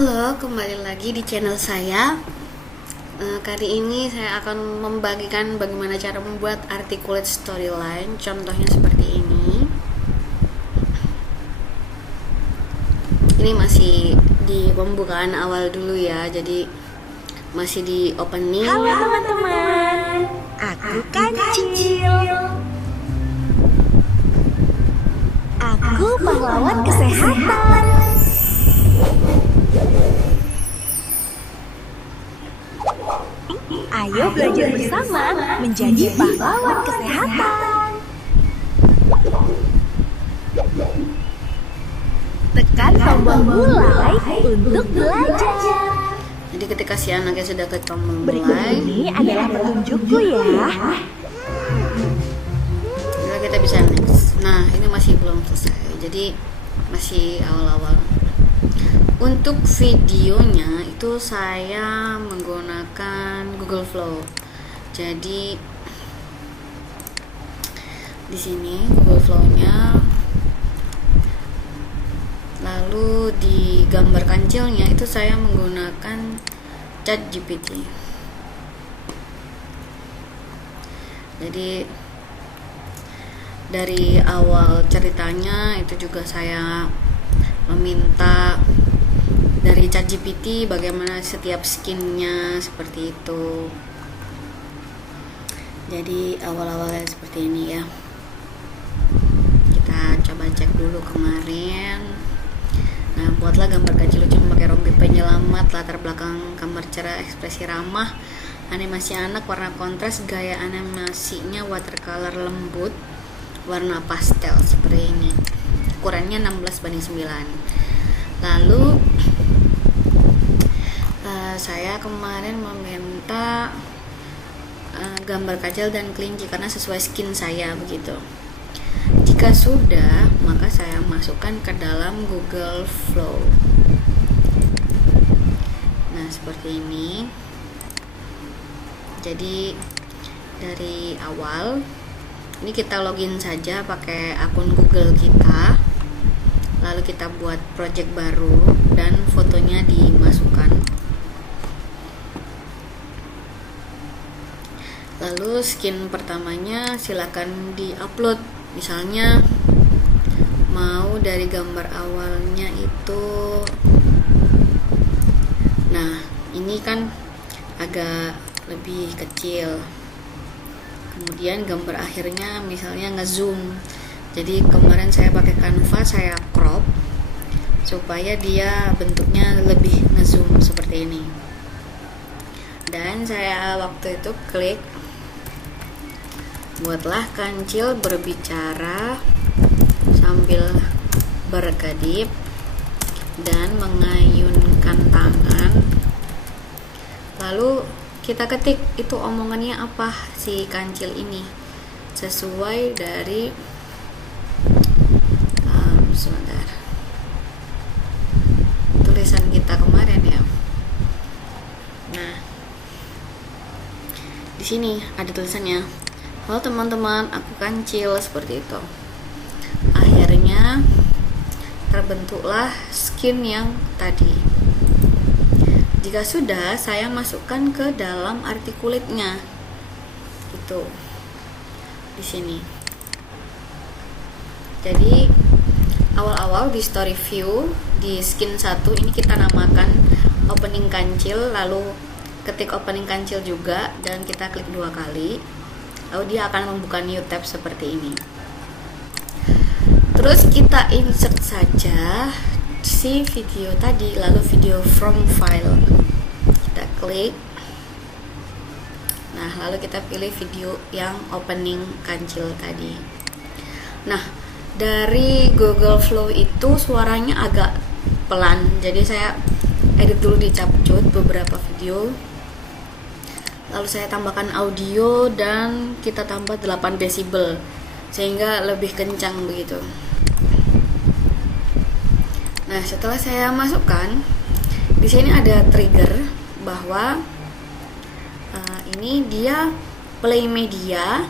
Halo, kembali lagi di channel saya. Kali ini saya akan membagikan bagaimana cara membuat articulate storyline. Contohnya seperti ini. Ini masih di pembukaan awal dulu ya, jadi masih di opening. Halo teman-teman, aku Kancil. Aku pahlawan kesehatan. Ayo belajar bersama menjadi pahlawan kesehatan. Tekan tombol mulai untuk belajar. Jadi ketika si anaknya sudah ke tombol Berikut mulai, ini adalah petunjukku ya. lalu kita bisa next. Nah, ini masih belum selesai, jadi masih awal-awal. Untuk videonya itu saya menggunakan Google Flow. Jadi di sini Google Flow-nya, lalu di gambar kancilnya itu saya menggunakan ChatGPT. Jadi dari awal ceritanya itu juga saya meminta dari ChatGPT bagaimana setiap skinnya seperti itu. Jadi awal-awalnya seperti ini ya. Kita coba cek dulu kemarin. Nah, buatlah gambar kecil lucu memakai rompi penyelamat, latar belakang gambar cerah, ekspresi ramah, animasi anak, warna kontras, gaya animasinya watercolor lembut, warna pastel seperti ini. Ukurannya 16:9. Lalu saya kemarin meminta gambar kajal dan kelinci karena sesuai skin saya begitu. Jika sudah, maka saya masukkan ke dalam Google Flow. Nah, seperti ini. Jadi dari awal ini kita login saja pakai akun Google kita. Lalu kita buat project baru dan fotonya dimasukkan. Lalu skin pertamanya silakan di-upload. Misalnya mau dari gambar awalnya itu. Nah, ini kan agak lebih kecil. Kemudian gambar akhirnya misalnya ngezoom. Jadi kemarin saya pakai Canva, saya crop supaya dia bentuknya lebih ngezoom seperti ini. Dan saya waktu itu klik buatlah kancil berbicara sambil berkedip dan mengayunkan tangan. Lalu kita ketik itu omongannya apa si kancil ini sesuai dari sebentar tulisan kita kemarin ya. Nah, di sini ada tulisannya, halo teman-teman, aku kancil, seperti itu. Akhirnya terbentuklah skin yang tadi. Jika sudah, saya masukkan ke dalam articulate-nya. Itu di sini. Jadi awal-awal di story view di skin 1 ini kita namakan opening kancil, lalu ketik opening kancil juga dan kita klik 2 kali. Lalu dia akan membuka new tab seperti ini. Terus kita insert saja si video tadi, lalu video from file. Kita klik. Nah, lalu kita pilih video yang opening kancil tadi. Nah, dari Google Flow itu suaranya agak pelan, jadi saya edit dulu di Capcut beberapa video, lalu saya tambahkan audio dan kita tambah 8 desibel sehingga lebih kencang begitu. Nah, setelah saya masukkan, di sini ada trigger bahwa ini dia play media.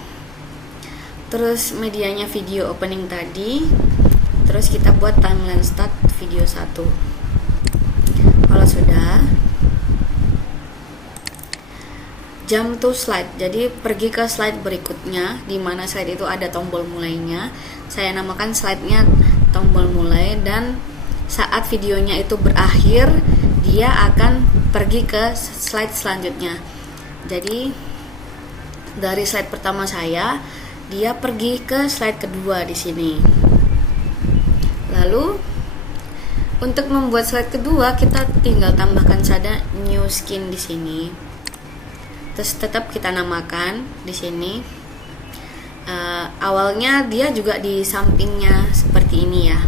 Terus medianya video opening tadi. Terus kita buat timeline start video 1. Kalau sudah, jump to slide. Jadi pergi ke slide berikutnya, di mana slide itu ada tombol mulainya. Saya namakan slide-nya tombol mulai, dan saat videonya itu berakhir, dia akan pergi ke slide selanjutnya. Jadi dari slide pertama saya, dia pergi ke slide kedua di sini. Lalu untuk membuat slide kedua, kita tinggal tambahkan saja new skin di sini. Terus tetap kita namakan di sini. Awalnya dia juga di sampingnya seperti ini ya,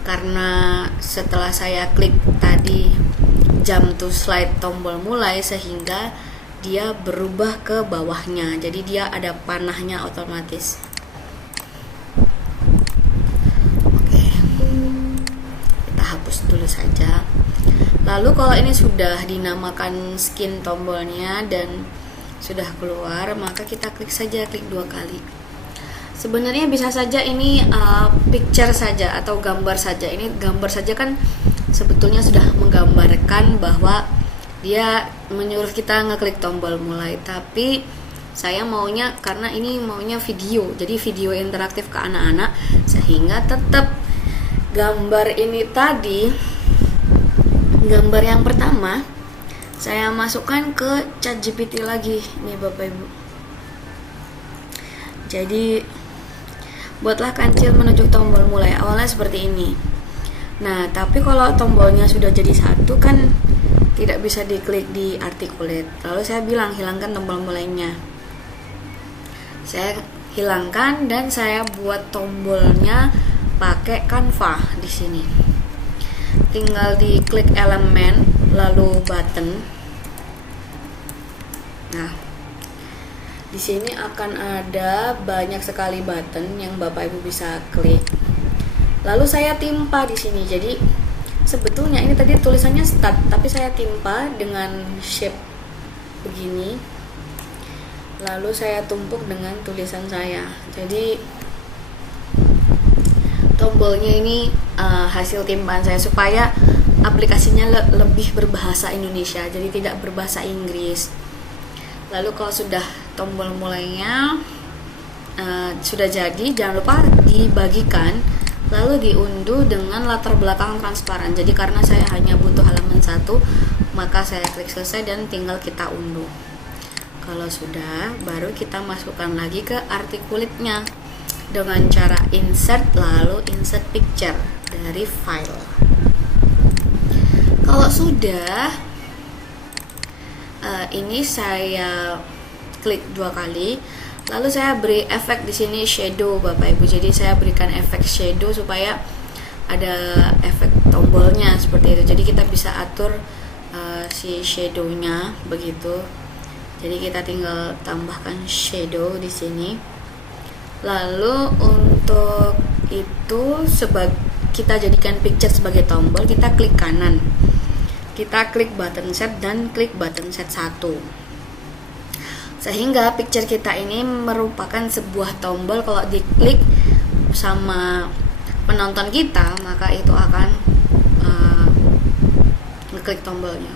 karena setelah saya klik tadi jump to slide tombol mulai, sehingga dia berubah ke bawahnya, jadi dia ada panahnya otomatis. Oke, kita hapus dulu saja. Lalu kalau ini sudah dinamakan skin tombolnya dan sudah keluar, maka kita klik saja, klik 2 kali. Sebenarnya bisa saja ini picture saja atau gambar saja. Ini gambar saja kan sebetulnya sudah menggambarkan bahwa dia menyuruh kita ngeklik tombol mulai. Tapi saya maunya, karena ini maunya video, jadi video interaktif ke anak-anak, sehingga tetap gambar ini tadi, gambar yang pertama saya masukkan ke ChatGPT lagi nih Bapak Ibu. Jadi buatlah kancil menuju tombol mulai, awalnya seperti ini. Nah, tapi kalau tombolnya sudah jadi satu kan tidak bisa diklik di articulate. Lalu saya bilang hilangkan tombol mulainya. Saya hilangkan dan saya buat tombolnya pakai Canva di sini. Tinggal diklik elemen lalu button. Nah, di sini akan ada banyak sekali button yang Bapak Ibu bisa klik. Lalu saya timpa di sini. Jadi sebetulnya ini tadi tulisannya start, tapi saya timpa dengan shape begini. Lalu saya tumpuk dengan tulisan saya. Jadi tombolnya ini hasil timpaan saya supaya aplikasinya lebih berbahasa Indonesia, jadi tidak berbahasa Inggris. Lalu kalau sudah tombol mulainya sudah jadi, jangan lupa dibagikan, lalu diunduh dengan latar belakang transparan. Jadi karena saya hanya butuh halaman 1, maka saya klik selesai dan tinggal kita unduh. Kalau sudah, baru kita masukkan lagi ke articulate-nya dengan cara insert, lalu insert picture dari file. Kalau sudah, ini saya klik 2 kali, lalu saya beri efek di sini shadow Bapak Ibu. Jadi saya berikan efek shadow supaya ada efek tombolnya seperti itu. Jadi kita bisa atur si shadownya begitu. Jadi kita tinggal tambahkan shadow di sini. Lalu untuk itu kita jadikan picture sebagai tombol, kita klik kanan. Kita klik button set dan klik button set 1. Sehingga picture kita ini merupakan sebuah tombol, kalau diklik sama penonton kita, maka itu akan ngeklik tombolnya.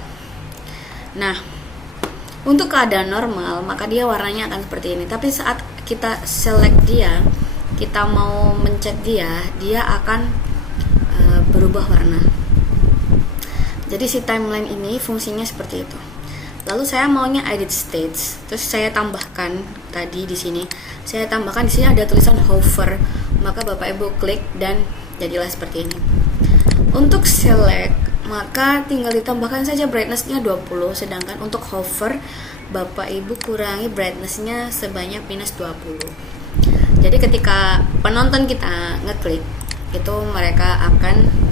Nah, untuk keadaan normal, maka dia warnanya akan seperti ini. Tapi saat kita select dia, kita mau mencet dia, dia akan berubah warna. Jadi si timeline ini fungsinya seperti itu. Lalu saya maunya edit stage, terus saya tambahkan tadi di sini. Saya tambahkan di sini ada tulisan hover, maka Bapak Ibu klik dan jadilah seperti ini. Untuk select, maka tinggal ditambahkan saja brightness-nya 20, sedangkan untuk hover Bapak Ibu kurangi brightness-nya sebanyak minus 20. Jadi ketika penonton kita ngeklik, itu mereka akan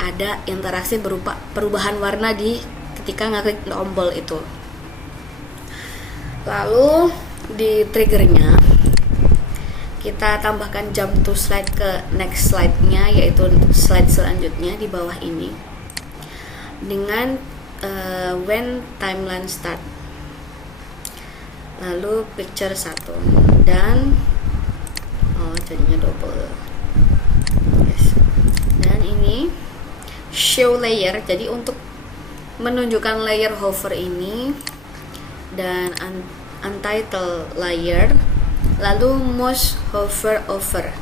ada interaksi berupa perubahan warna di ketika ngeklik tombol itu. Lalu di triggernya kita tambahkan jump to slide ke next slide-nya, yaitu slide selanjutnya di bawah ini dengan when timeline start, lalu picture 1 dan jadinya double, yes. Dan ini show layer. Jadi untuk menunjukkan layer hover ini dan untitled layer, lalu mouse hover over.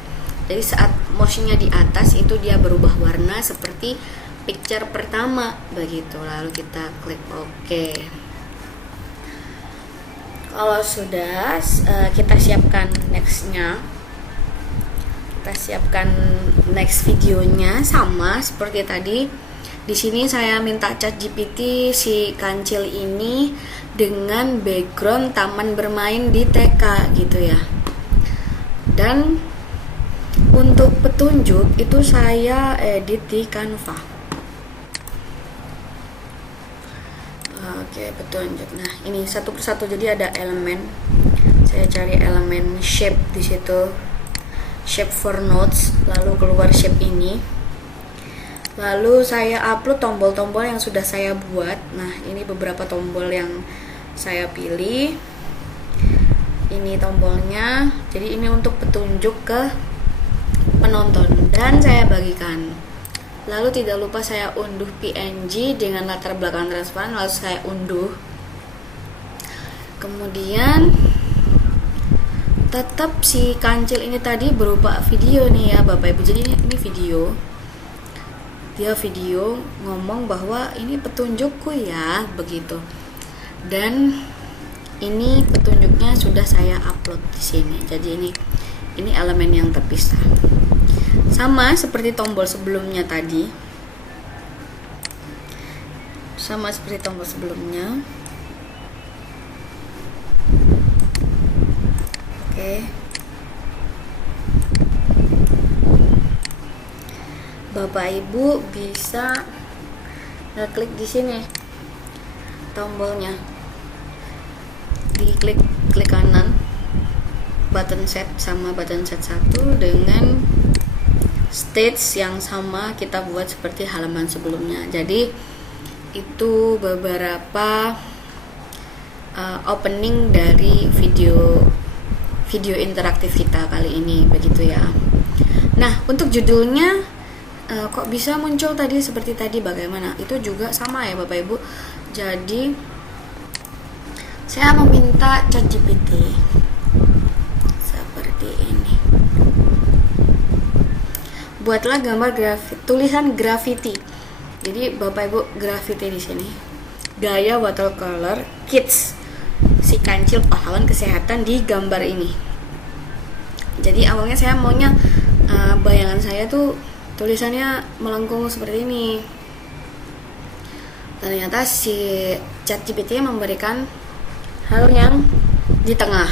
Jadi saat mouse-nya di atas itu dia berubah warna seperti picture pertama begitu. Lalu kita klik OK. Kalau sudah, kita siapkan nextnya. Kita siapkan next videonya sama seperti tadi. Di sini saya minta ChatGPT si kancil ini dengan background taman bermain di TK gitu ya. Dan untuk petunjuk itu saya edit di Canva. Oke, petunjuk. Nah, ini satu persatu, jadi ada elemen. Saya cari elemen shape di situ. Shape for notes, lalu keluar shape ini. Lalu saya upload tombol-tombol yang sudah saya buat. Nah, ini beberapa tombol yang saya pilih. Ini tombolnya. Jadi ini untuk petunjuk ke penonton dan saya bagikan. Lalu tidak lupa saya unduh PNG dengan latar belakang transparan, lalu saya unduh. Kemudian tetap si kancil ini tadi berupa video nih ya Bapak Ibu. Jadi ini video. Dia video ngomong bahwa ini petunjukku ya, begitu. Dan ini petunjuknya sudah saya upload di sini. Jadi ini elemen yang terpisah. Sama seperti tombol sebelumnya tadi. Sama seperti tombol sebelumnya. Oke. Bapak Ibu bisa ngeklik di sini tombolnya, diklik kanan button set sama button set 1 dengan stage yang sama kita buat seperti halaman sebelumnya. Jadi itu beberapa opening dari video interaktif kita kali ini begitu ya. Nah, untuk judulnya kok bisa muncul tadi seperti tadi bagaimana? Itu juga sama ya Bapak Ibu. Jadi saya meminta ChatGPT seperti ini. Buatlah gambar tulisan graffiti. Jadi Bapak Ibu, graffiti di sini. Gaya watercolor kids. Si kancil pahlawan kesehatan di gambar ini. Jadi awalnya saya maunya bayangan saya tuh tulisannya melengkung seperti ini. Ternyata si ChatGPT memberikan hal yang di tengah.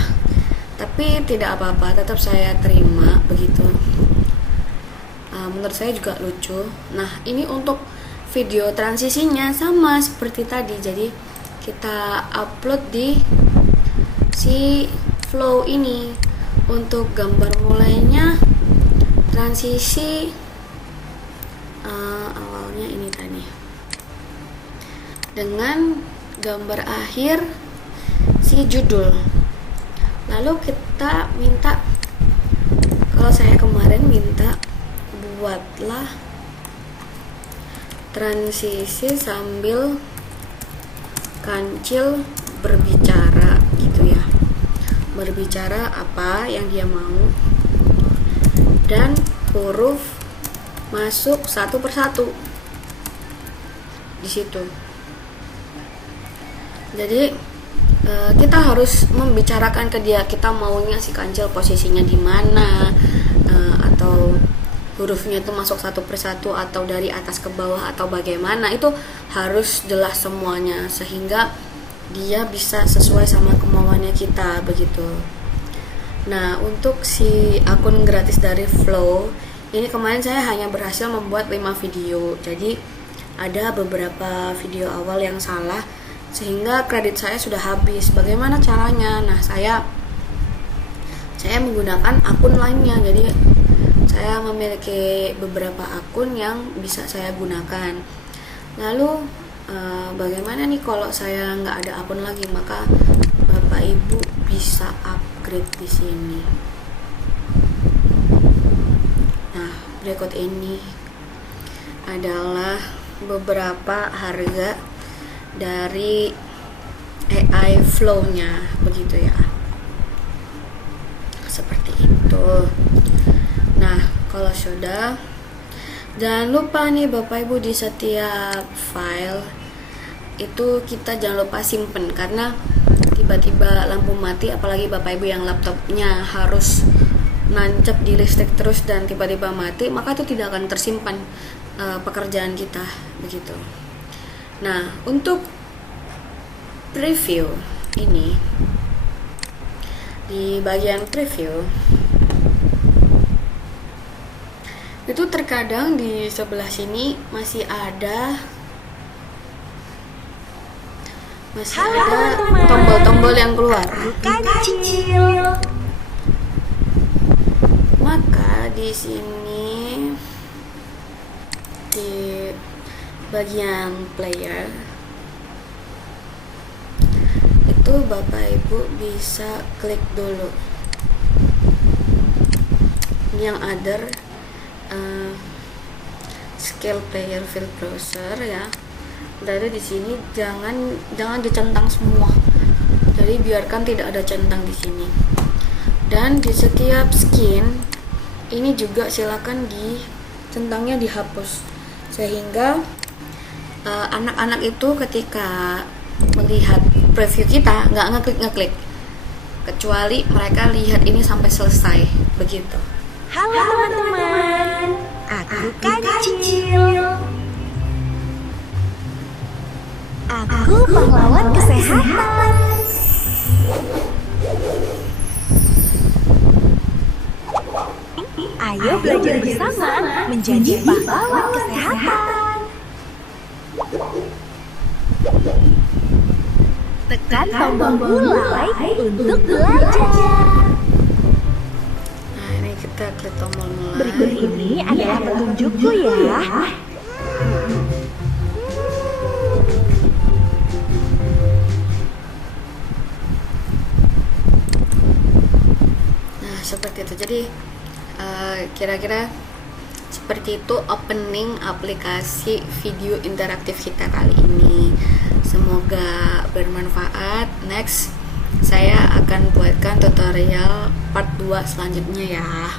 Tapi tidak apa-apa, tetap saya terima begitu. Menurut saya juga lucu. Nah, ini untuk video transisinya sama seperti tadi. Jadi kita upload di si flow ini. Untuk gambar mulainya transisi awalnya ini tadi dengan gambar akhir si judul. Lalu kita minta, kalau saya kemarin minta buatlah transisi sambil kancil berbicara gitu ya, berbicara apa yang dia mau dan huruf masuk satu persatu di situ. Jadi kita harus membicarakan ke dia kita maunya si kancil posisinya di mana, atau hurufnya itu masuk satu persatu atau dari atas ke bawah atau bagaimana. Itu harus jelas semuanya sehingga dia bisa sesuai sama kemauannya kita begitu. Nah, untuk si akun gratis dari Flow ini kemarin saya hanya berhasil membuat 5 video. Jadi ada beberapa video awal yang salah sehingga kredit saya sudah habis. Bagaimana caranya? Nah, saya menggunakan akun lainnya. Jadi saya memiliki beberapa akun yang bisa saya gunakan. Lalu bagaimana nih kalau saya nggak ada akun lagi? Maka Bapak Ibu bisa upgrade di sini. Nah, berikut ini adalah beberapa harga dari AI flow-nya, begitu ya. Seperti itu. Nah, kalau sudah, jangan lupa nih Bapak Ibu, di setiap file itu kita jangan lupa simpen, karena tiba-tiba lampu mati, apalagi Bapak Ibu yang laptopnya harus nancep di listrik terus dan tiba-tiba mati, maka itu tidak akan tersimpan pekerjaan kita, begitu. Nah, untuk preview ini, di bagian preview itu terkadang di sebelah sini masih ada tombol-tombol yang keluar. Kancil. Maka di sini di bagian player itu Bapak Ibu bisa klik dulu yang other scale player field browser ya. Dari di sini jangan dicentang semua. Jadi biarkan tidak ada centang di sini. Dan di setiap skin ini juga silakan centangnya dihapus, sehingga anak-anak itu ketika melihat preview kita nggak ngeklik, kecuali mereka lihat ini sampai selesai, begitu. Halo teman-teman, aku Kancil. Aku pahlawan kesehatan. Ayo belajar bersama menjadi pahlawan kesehatan. Tekan tombol mulai untuk belajar. Nah, ini kita klik tombol mulai. Berikut ini adalah petunjukku ya. Nah, seperti itu. Jadi kira-kira seperti itu opening aplikasi video interaktif kita kali ini. Semoga bermanfaat. Next, saya akan buatkan tutorial part 2 selanjutnya ya.